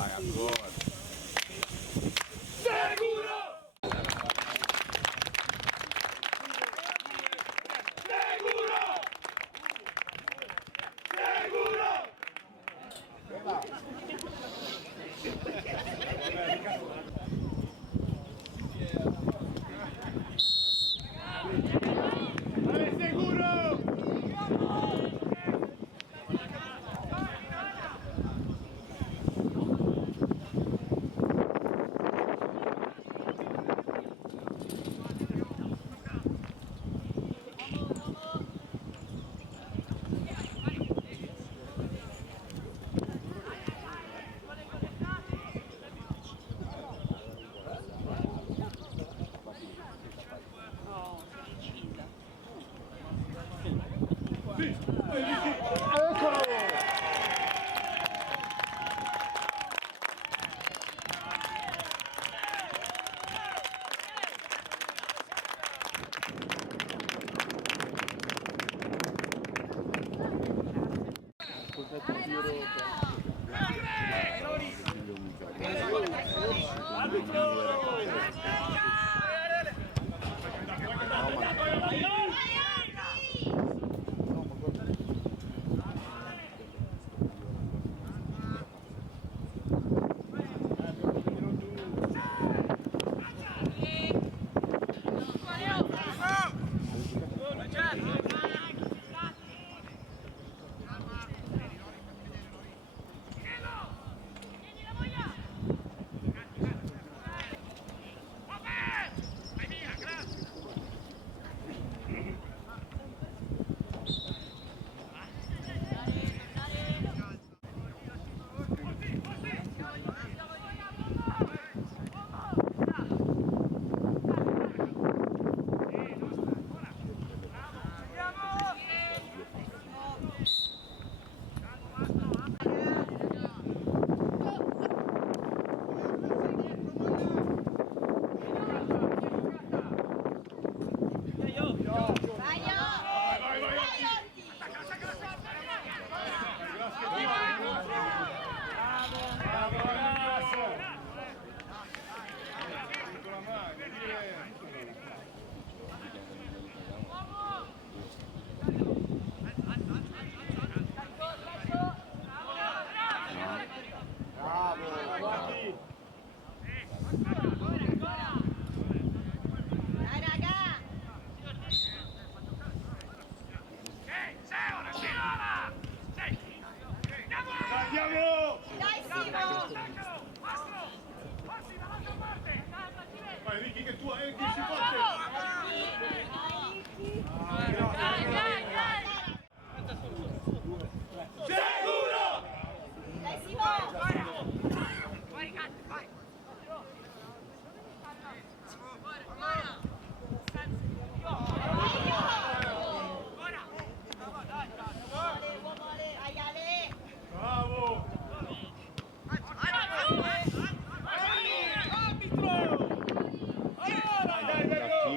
Vai ancora. Seguro! Vai Ricky che tu hai chi si parte! Seguro! Dai Simo! Vai ragazzi, vai! Bravo! Arbitro! Dai, dai, dai!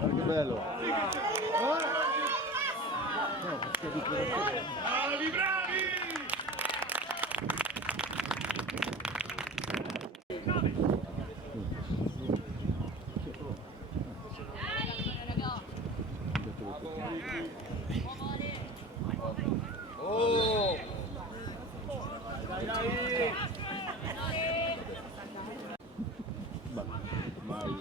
Che bello. Bravi, bravi! Oh! Dai, dai! Vai.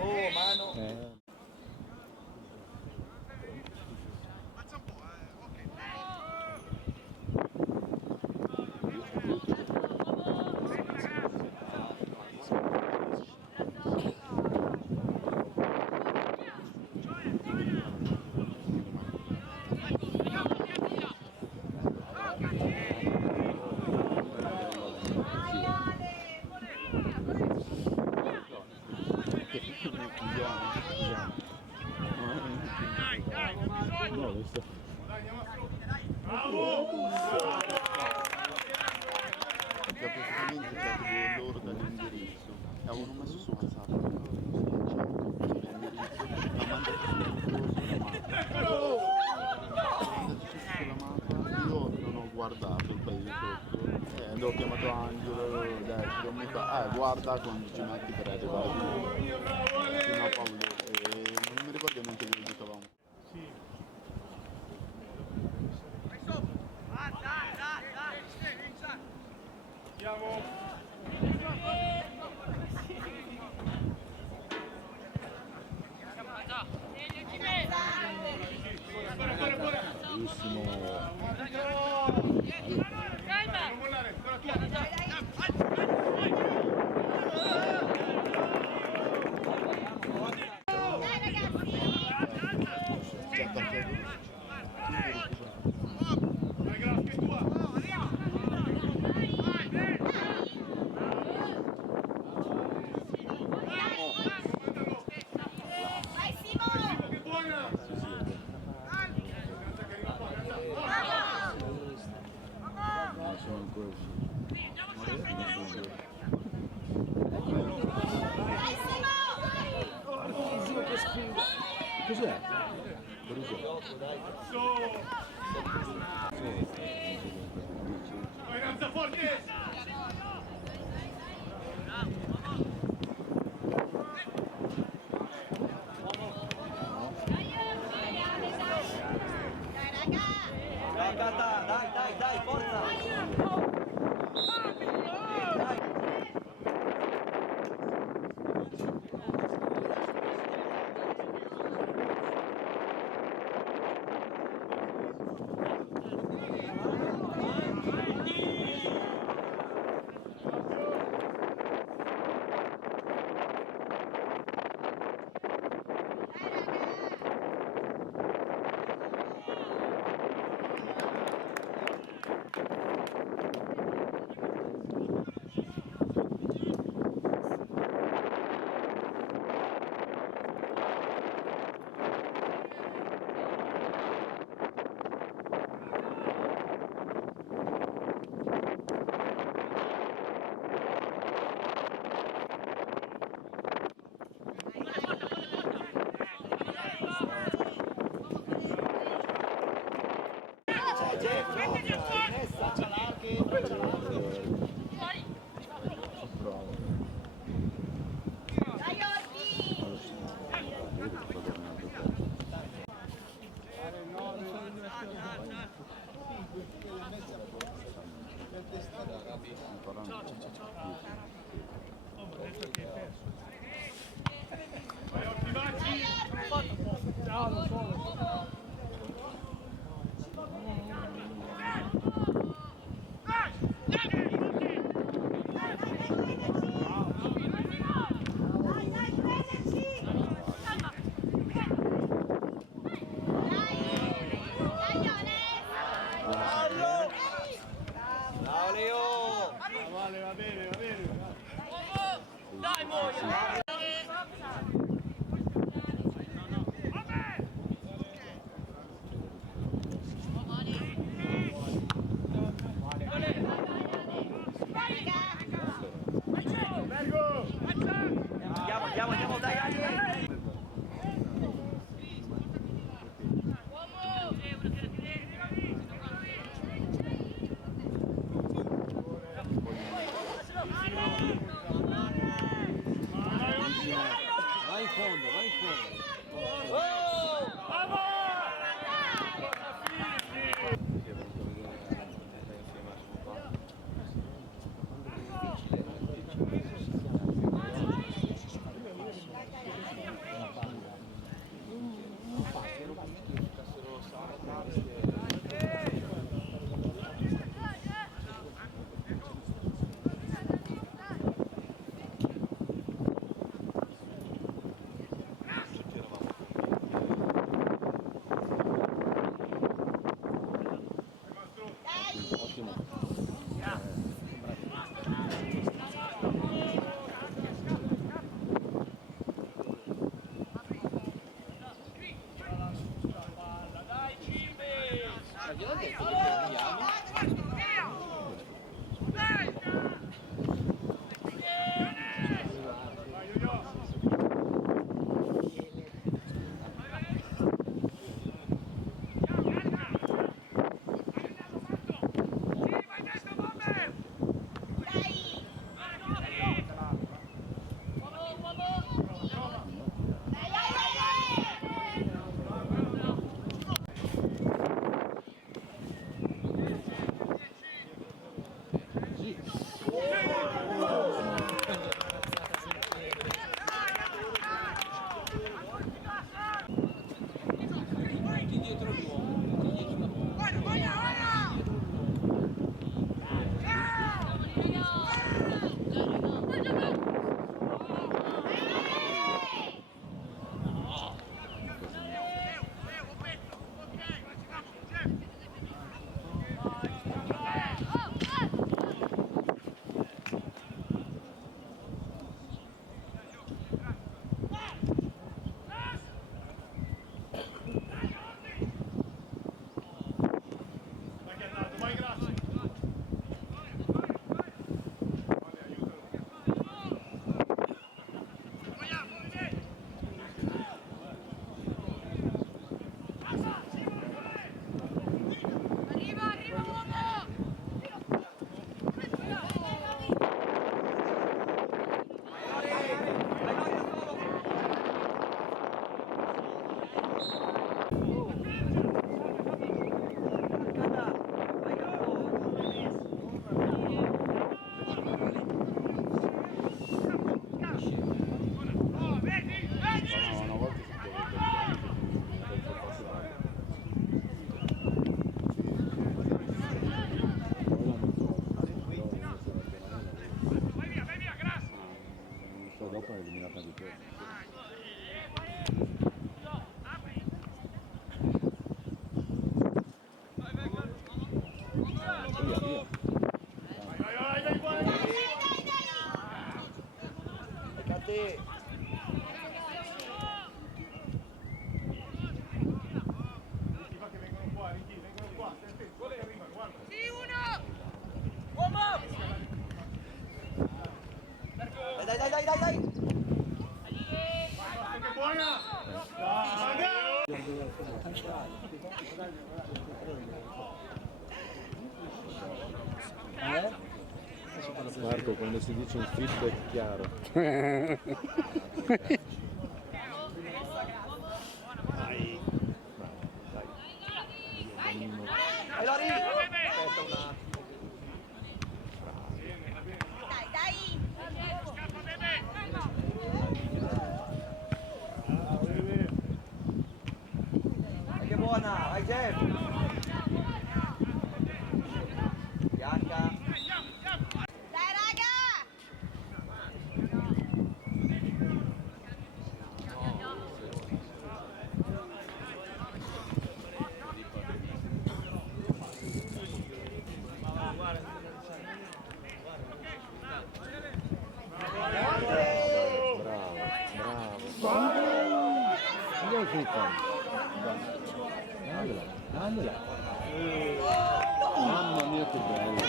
Oh, mano. No, lo so. Bravo! Perché praticamente c'è loro dall'indirizzo e avevano messo su WhatsApp l'indirizzo, l'ha mandato sulla mappa. Io non ho guardato il paese sotto, ho chiamato Angelo, adesso mi fa, guarda quando ci metti per arrivare fino a Paolo, e non mi ricordo neanche dove giocavamo. Sì. Andiamo! Bellissimo. Non mollare, ancora tu! Dai ragazzi! Vai Graf, che è tua! Vai Simo! Che buona! Non sono ancora usciti. Vai Simo! Cos'è? Brusio. Vai Ramza, forte! Dai raga! Dai, dai, forza! Vai, grazie. Arriva uomo! No, una volta si Vai via, grazie. dopo è eliminata di te. Vai, buona. Cate. Ricky, fa che vengono qua, Ricky, vengono qua. Stai attento, quelli arrivano, guarda. Sì, uno! Dai. Basta, che buona. Dai. Marco, quando si dice un feedback chiaro. Dai Lori. Aspetta un attimo. Dai. Scappa, bebè! Dai che buona, vai Jeff. Bianca. Dai raga! Andiamo sul campo. Dammela. Mamma mia che bello.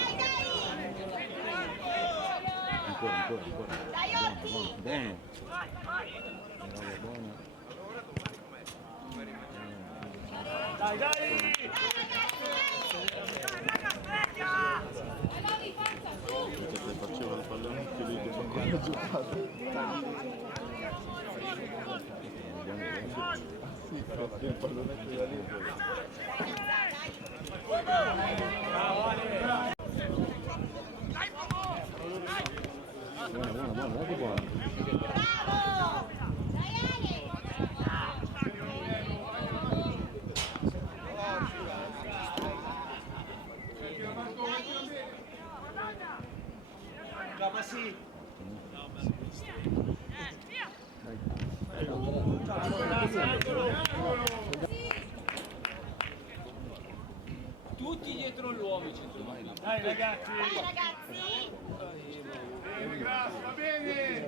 Ancora. Dai Otti! Buono. Buono. Dai. Se faceva il pallone anche lì dopo ancora giocato. Sì, proprio il pallone che da lì. Buono. Bravo! Dai Ale! No, ma sì. Tutti dietro l'uomo, Dai ragazzi. Dai ragazzi! Bene, grazie, va bene.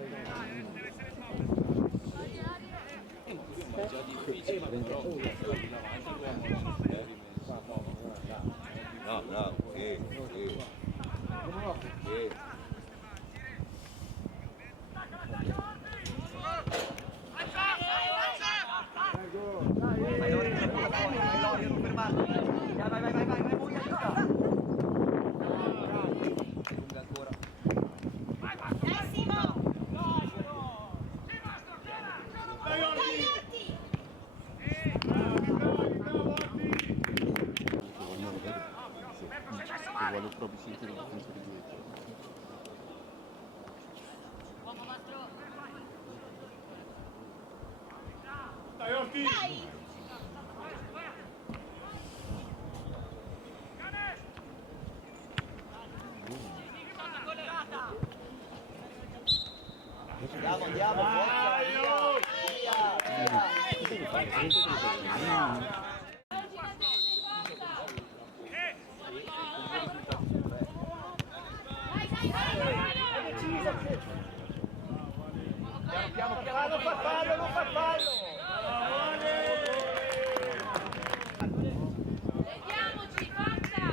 già difficile, però davanti l'uomo No, bravo, sì. Vai Lori, non fermarti. Vai, Muglia, aiuta. Lunga ancora. Dai Simo! Dai, Orti! Toglierti! Voglio vedere se vuole proprio sentire la difesa di dietro. Dai, Orti! Dai! Andiamo, forza, via. Non fa fallo! Vediamoci, forza!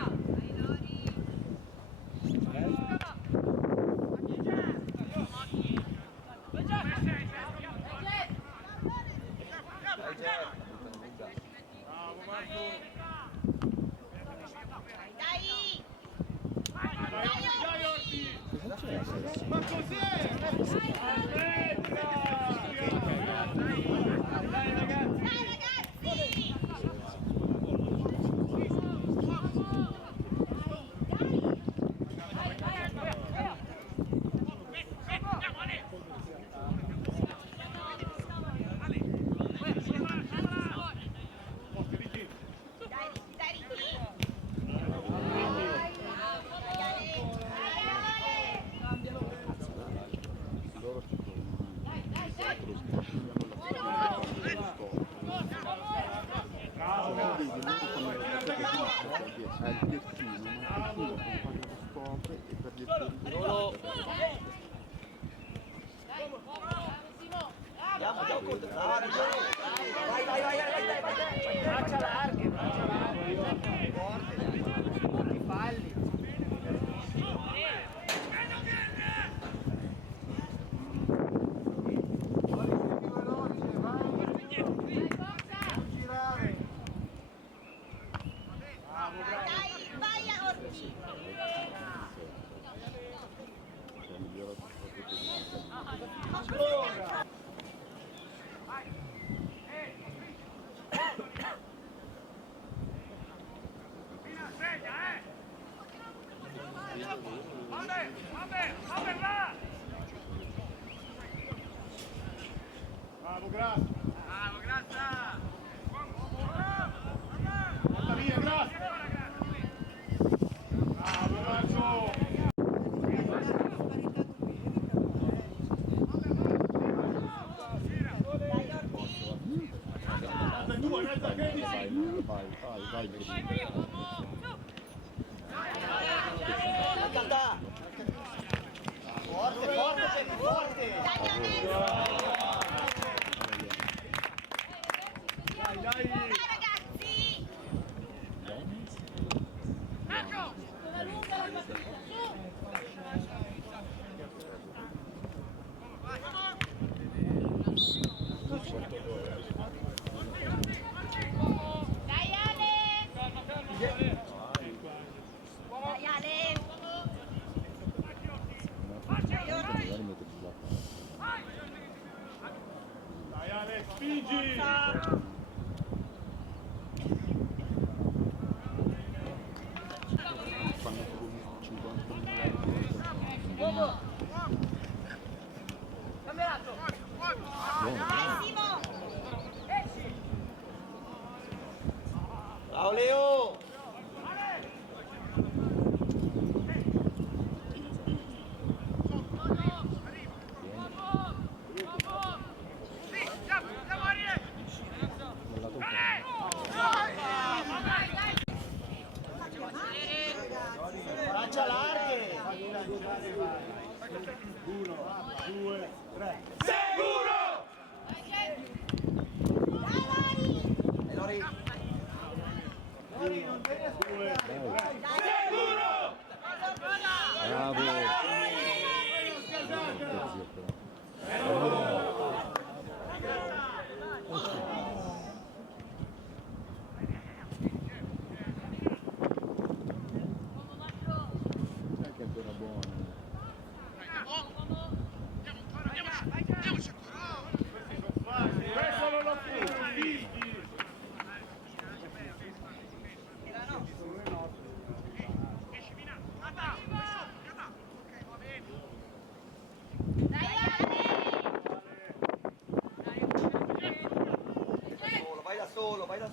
Bravo, Marco! Dai! Dai, Orti! Cosa c'è adesso? Ma cos'è? Dai, ragazzi! Dai ragazzi! Dai Ricky! Loro ci sono vedi molto come è il terzino, non scopre e per il Andiamo contro. Ah, vai. Braccia larghe. Forte. Falli. Dai, vai a Orti! è migliorato proprio Ancora! Bravo, grazie! Porta via, grazie! Bravo, Nacho! Dai, due, mezza, che dici? vai. Canta. Forte. Dai Alex! Dai! Dai ragazzi! Dai Ale! Dai Ale! Dai Alex, spingi! Fanno proprio 50 minuti. Dai Simo! Ciao Leo. Non la Braccia larghe. 1, 2, 3. Lori. Due, Dai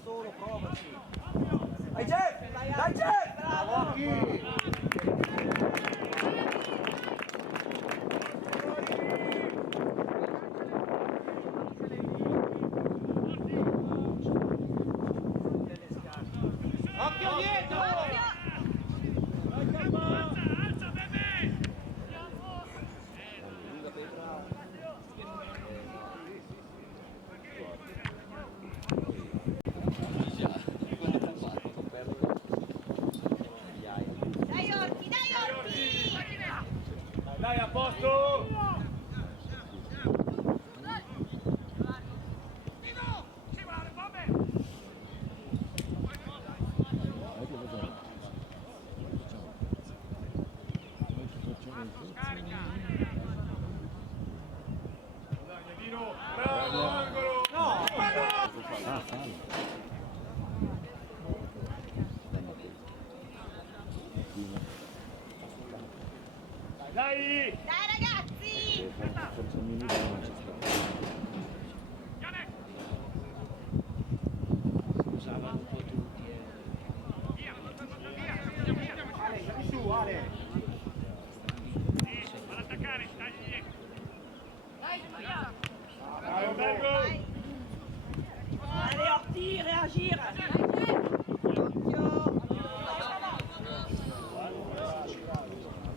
solo, provaci. Vai Jeff! Dai Jeff! Bravo! Occhio dietro! Dai Orti, dai Orti! Dai, a posto! Dai, Dino! Bravo, angolo! No! Dai! Dai ragazzi! Usavano un po' tutti. Vieni su, Ale! Dai, Umberto! Allez Orti, réagir!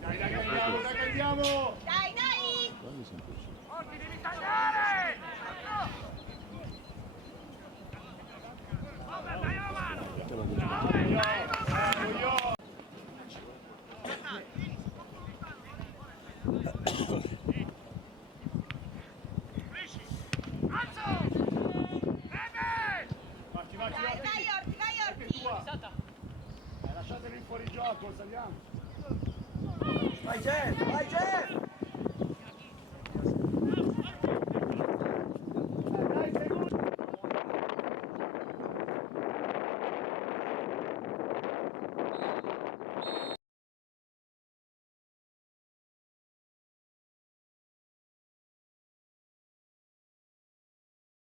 Dai, dai, andiamo, dai, andiamo! Dai, dai! Vacci, Dai, dai Orti, dai Orti! lasciateli fuori gioco, saliamo! Vai Jeff! Vai Jeff!